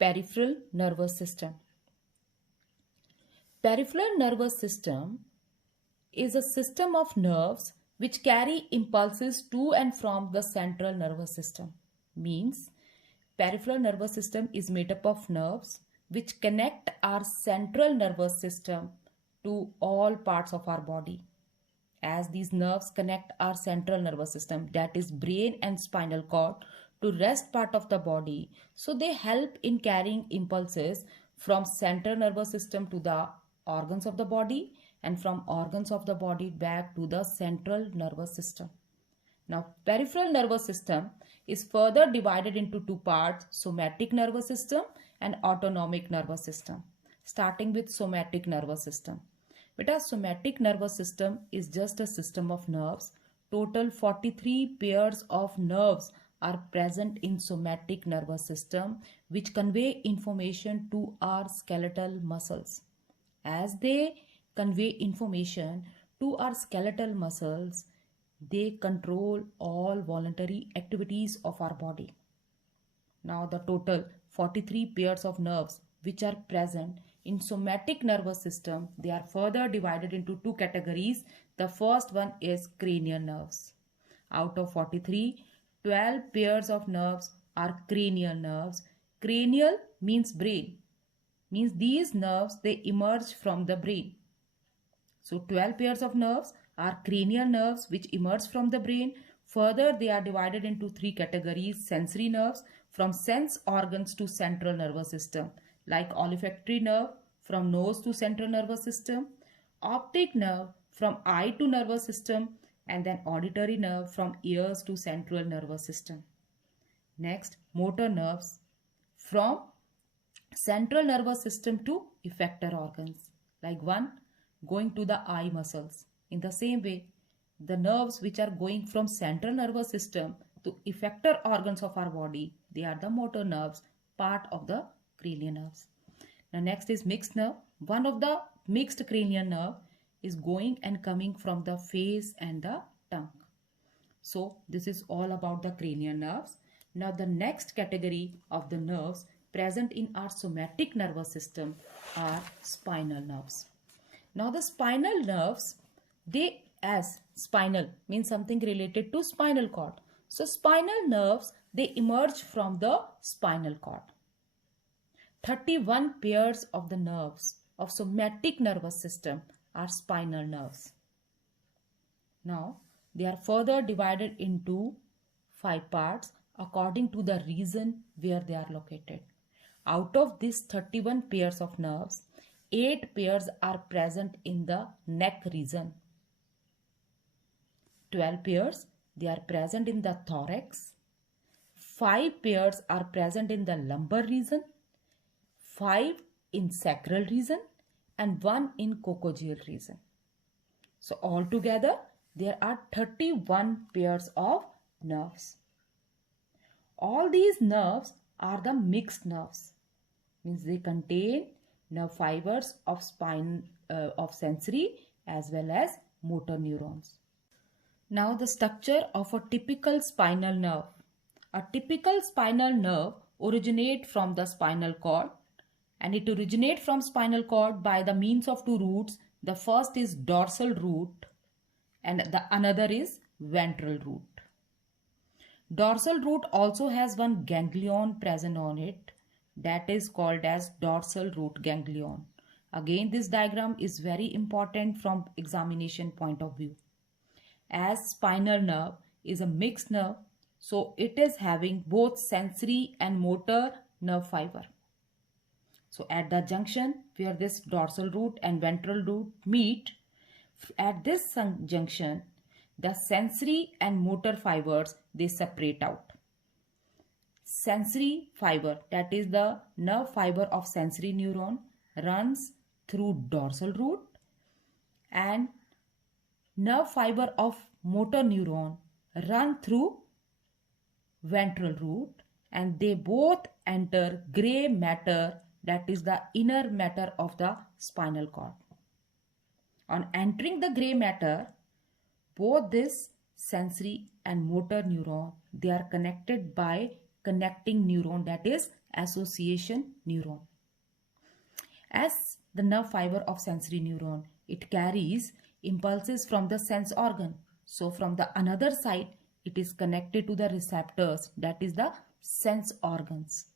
Peripheral nervous system. Peripheral nervous system is a system of nerves which carry impulses to and from the central nervous system. Means peripheral nervous system is made up of nerves which connect our central nervous system to all parts of our body. As these nerves connect our central nervous system, that is brain and spinal cord, to rest part of the body, so they help in carrying impulses from central nervous system to the organs of the body and from organs of the body back to the central nervous system. Now, peripheral nervous system is further divided into two parts: somatic nervous system and autonomic nervous system. Starting with somatic nervous system. Beta, somatic nervous system is just a system of nerves. Total 43 pairs of nerves are present in somatic nervous system, which convey information to our skeletal muscles. As they convey information to our skeletal muscles, they control all voluntary activities of our body. Now the total 43 pairs of nerves which are present in somatic nervous system, they are further divided into two categories. The first one is cranial nerves. Out of 43, 12 pairs of nerves are cranial nerves. Cranial means brain. Means these nerves, they emerge from the brain. So 12 pairs of nerves are cranial nerves which emerge from the brain. Further, they are divided into three categories: sensory nerves, from sense organs to central nervous system, like olfactory nerve from nose to central nervous system, optic nerve from eye to nervous system, and then auditory nerve from ears to central nervous system. Next, motor nerves from central nervous system to effector organs, like one going to the eye muscles. In the same way, the nerves which are going from central nervous system to effector organs of our body, they are the motor nerves, part of the cranial nerves. Now next is mixed nerve. One of the mixed cranial nerve is going and coming from the face and the tongue. So this is all about the cranial nerves. Now the next category of the nerves present in our somatic nervous system are spinal nerves. Now the spinal nerves, they, as spinal means something related to spinal cord. So spinal nerves, they emerge from the spinal cord. 31 pairs of the nerves of somatic nervous system are spinal nerves. Now they are further divided into 5 parts according to the region where they are located. Out of these 31 pairs of nerves, 8 pairs are present in the neck region. 12 pairs, they are present in the thorax. 5 pairs are present in the lumbar region. 5 in sacral region and 1 in coccygeal region. So altogether there are 31 pairs of nerves. All these nerves are the mixed nerves. Means they contain nerve fibers of spine of sensory as well as motor neurons. Now the structure of a typical spinal nerve. A typical spinal nerve originates from the spinal cord, and it originates from spinal cord by the means of two roots. The first is dorsal root and the another is ventral root. Dorsal root also has one ganglion present on it, that is called as dorsal root ganglion. Again, this diagram is very important from examination point of view. As spinal nerve is a mixed nerve, so it is having both sensory and motor nerve fiber. So at the junction where this dorsal root and ventral root meet, at this junction, the sensory and motor fibers, they separate out. Sensory fiber, that is the nerve fiber of sensory neuron, runs through dorsal root, and nerve fiber of motor neuron run through ventral root, and they both enter gray matter, that is the inner matter of the spinal cord. On entering the gray matter, both this sensory and motor neuron, they are connected by connecting neuron, that is association neuron. As the nerve fiber of sensory neuron, it carries impulses from the sense organ. So from the another side, it is connected to the receptors, that is the sense organs.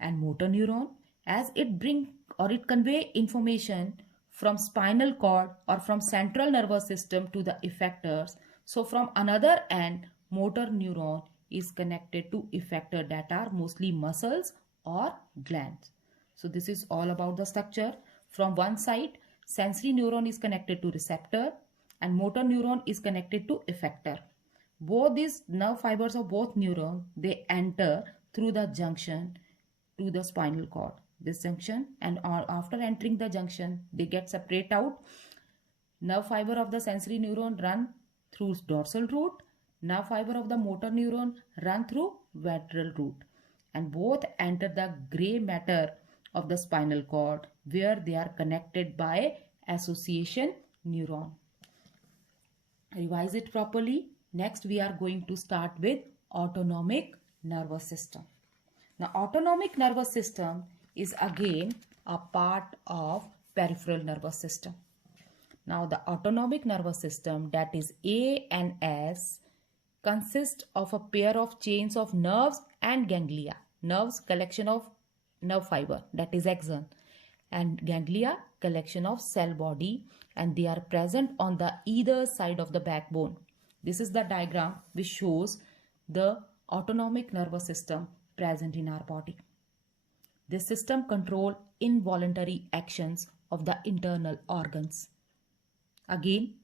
And motor neuron, as it bring or it convey information from spinal cord or from central nervous system to the effectors. So from another end, motor neuron is connected to effector that are mostly muscles or glands. So this is all about the structure. From one side, sensory neuron is connected to receptor and motor neuron is connected to effector. Both these nerve fibers of both neurons, they enter through the junction to the spinal cord. This junction, and after entering the junction, they get separate out. Nerve fiber of the sensory neuron run through dorsal root. Nerve fiber of the motor neuron run through ventral root. And both enter the gray matter of the spinal cord where they are connected by association neuron. Revise it properly. Next, we are going to start with autonomic nervous system. Now, autonomic nervous system is again a part of peripheral nervous system. Now, the autonomic nervous system, that is ANS, consists of a pair of chains of nerves and ganglia. Nerves, collection of nerve fiber, that is axon, and ganglia, collection of cell body, and they are present on the either side of the backbone. This is the diagram which shows the autonomic nervous system present in our body. This system controls involuntary actions of the internal organs. Again,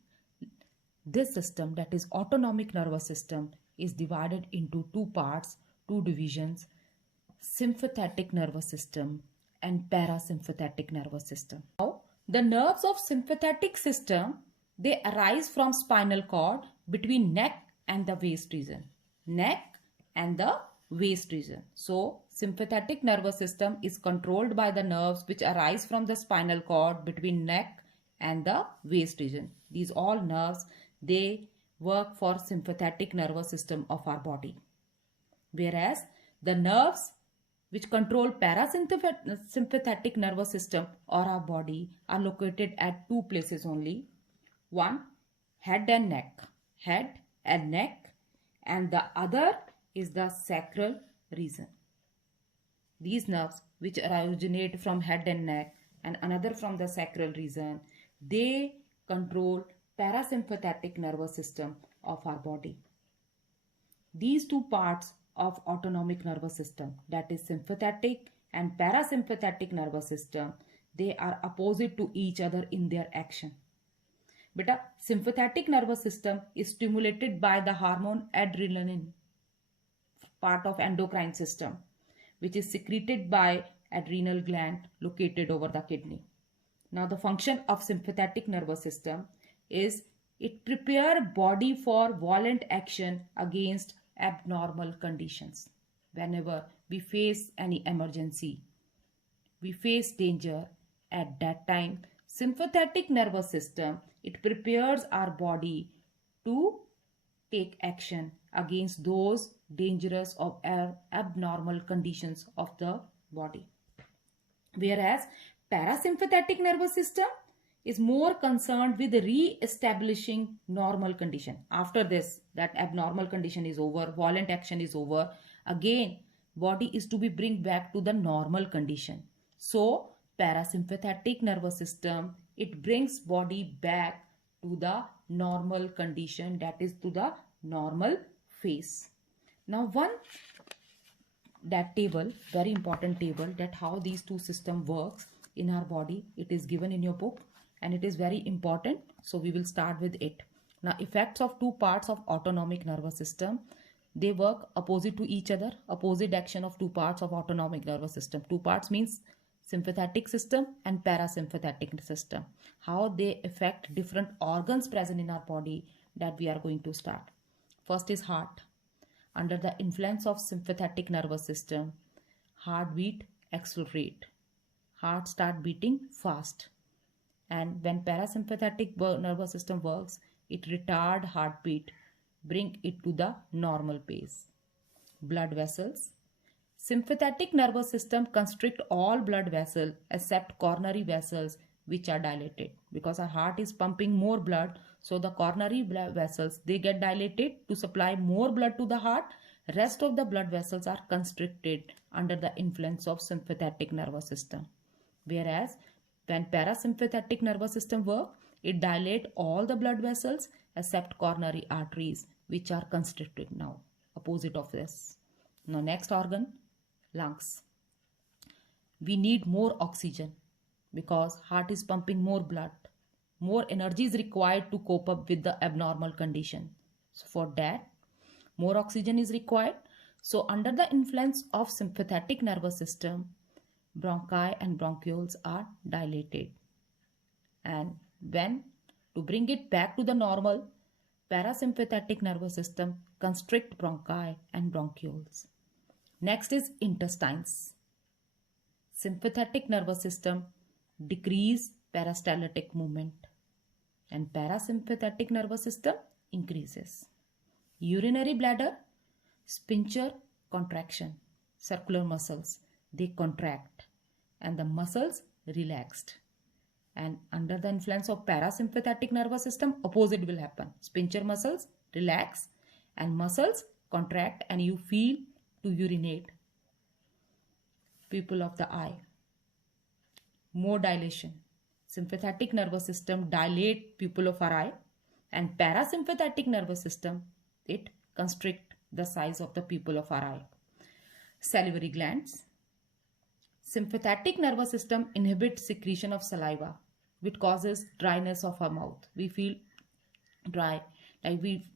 this system, that is autonomic nervous system, is divided into two parts, two divisions: sympathetic nervous system and parasympathetic nervous system. Now, the nerves of sympathetic system, they arise from spinal cord between neck and the waist region. Neck and the waist region. So, sympathetic nervous system is controlled by the nerves which arise from the spinal cord between neck and the waist region. These all nerves, they work for sympathetic nervous system of our body. Whereas the nerves which control parasympathetic nervous system or our body are located at two places only. One, head and neck. Head and neck, and the other is the sacral region. These nerves which originate from head and neck and another from the sacral region, they control parasympathetic nervous system of our body. These two parts of autonomic nervous system, that is sympathetic and parasympathetic nervous system, they are opposite to each other in their action. Beta, sympathetic nervous system is stimulated by the hormone adrenaline, part of endocrine system, which is secreted by adrenal gland located over the kidney. Now, the function of sympathetic nervous system is it prepare body for violent action against abnormal conditions. Whenever we face any emergency, we face danger, at that time, sympathetic nervous system, it prepares our body to take action against those dangerous or abnormal conditions of the body. Whereas parasympathetic nervous system is more concerned with re-establishing normal condition. After this, that abnormal condition is over, violent action is over, again body is to be bring back to the normal condition. So parasympathetic nervous system, it brings body back to the normal condition, that is to the normal phase. Now that table, very important table, that how these two systems works in our body, it is given in your book and it is very important. So we will start with it. Now, effects of two parts of autonomic nervous system, they work opposite to each other, opposite action of two parts of autonomic nervous system. Two parts means sympathetic system and parasympathetic system. How they affect different organs present in our body, that we are going to start. First is heart. Under the influence of sympathetic nervous system, heartbeat accelerate. Heart start beating fast. And when parasympathetic nervous system works, it retard heartbeat, bring it to the normal pace. Blood vessels. Sympathetic nervous system constrict all blood vessels except coronary vessels which are dilated, because our heart is pumping more blood, so the coronary blood vessels, they get dilated to supply more blood to the heart. Rest of the blood vessels are constricted under the influence of sympathetic nervous system. Whereas when parasympathetic nervous system work, it dilate all the blood vessels except coronary arteries, which are constricted now. Opposite of this. Now next organ, lungs. We need more oxygen because heart is pumping more blood. More energy is required to cope up with the abnormal condition. So for that, more oxygen is required. So under the influence of sympathetic nervous system, bronchi and bronchioles are dilated. And when to bring it back to the normal, parasympathetic nervous system constrict bronchi and bronchioles. Next is intestines. Sympathetic nervous system decrease peristaltic movement and parasympathetic nervous system increases. Urinary bladder, sphincter contraction, circular muscles, they contract and the muscles relaxed. And under the influence of parasympathetic nervous system, opposite will happen. Sphincter muscles relax and muscles contract and you feel to urinate. Pupil of the eye, more dilation. Sympathetic nervous system dilate pupil of our eye and parasympathetic nervous system, it constrict the size of the pupil of our eye. Salivary glands. Sympathetic nervous system inhibits secretion of saliva, which causes dryness of our mouth. We feel dry, like we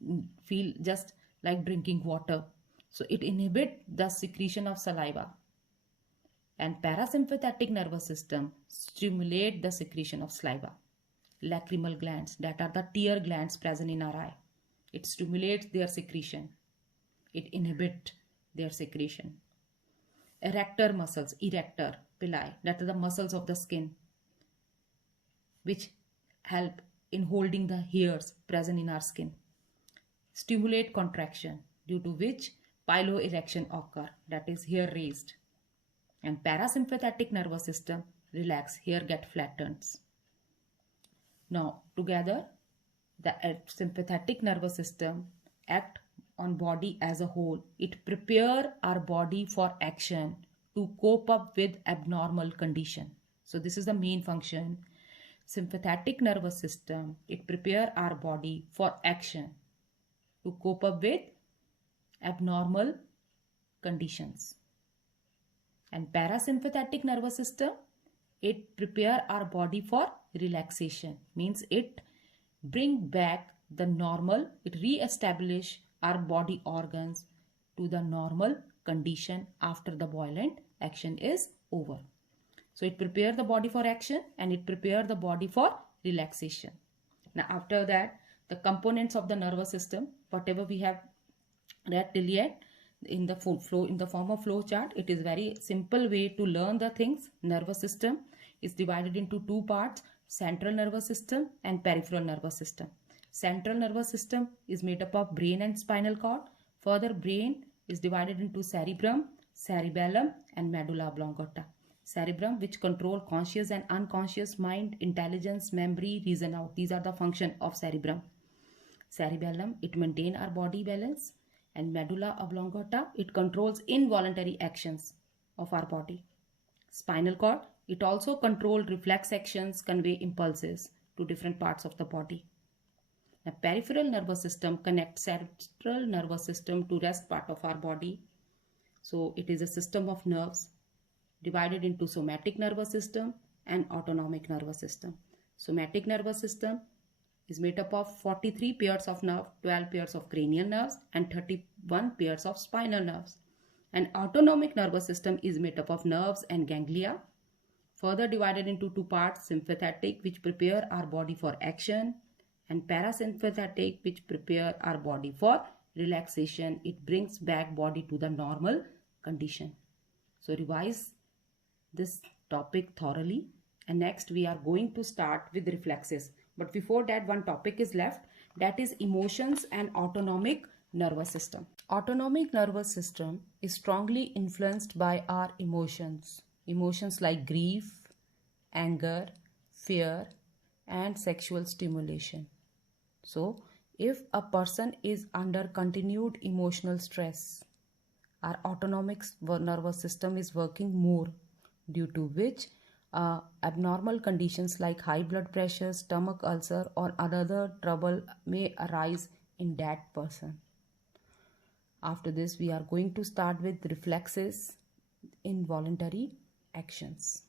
feel just like drinking water. So it inhibits the secretion of saliva. And parasympathetic nervous system stimulate the secretion of saliva. Lacrimal glands, that are the tear glands present in our eye. It stimulates their secretion. It inhibits their secretion. Erector muscles, erector pili, that are the muscles of the skin, which help in holding the hairs present in our skin. Stimulate contraction, due to which piloerection occur, that is hair raised. And parasympathetic nervous system relax, hair get flattened. Now together the sympathetic nervous system act on body as a whole. It prepare our body for action to cope up with abnormal condition. So this is the main function. Sympathetic nervous system, it prepare our body for action to cope up with abnormal conditions. And parasympathetic nervous system, it prepare our body for relaxation, means it bring back the normal, it re-establish our body organs to the normal condition after the violent action is over. So it prepare the body for action and it prepare the body for relaxation. Now after that, the components of the nervous system, whatever we have read till yet, in the form of flow chart, it is very simple way to learn the things. Nervous system is divided into two parts, central nervous system and peripheral nervous system. Central nervous system is made up of brain and spinal cord. Further, brain is divided into cerebrum, cerebellum and medulla oblongata. Cerebrum, which control conscious and unconscious mind, intelligence, memory, reason out. These are the function of cerebrum. Cerebellum, it maintain our body balance. And medulla oblongata, it controls involuntary actions of our body. Spinal cord, it also controls reflex actions, convey impulses to different parts of the body. The peripheral nervous system connects central nervous system to rest part of our body. So it is a system of nerves divided into somatic nervous system and autonomic nervous system. Somatic nervous system is made up of 43 pairs of nerve, 12 pairs of cranial nerves and 31 pairs of spinal nerves. And autonomic nervous system is made up of nerves and ganglia, further divided into two parts, sympathetic, which prepare our body for action, and parasympathetic, which prepare our body for relaxation. It brings back body to the normal condition. So revise this topic thoroughly, and next we are going to start with reflexes. But before that, one topic is left, that is emotions and autonomic nervous system. Autonomic nervous system is strongly influenced by our emotions. Emotions like grief, anger, fear, and sexual stimulation. So, if a person is under continued emotional stress, our autonomic nervous system is working more, due to which abnormal conditions like high blood pressure, stomach ulcer, or other trouble may arise in that person. After this, we are going to start with reflexes, involuntary actions.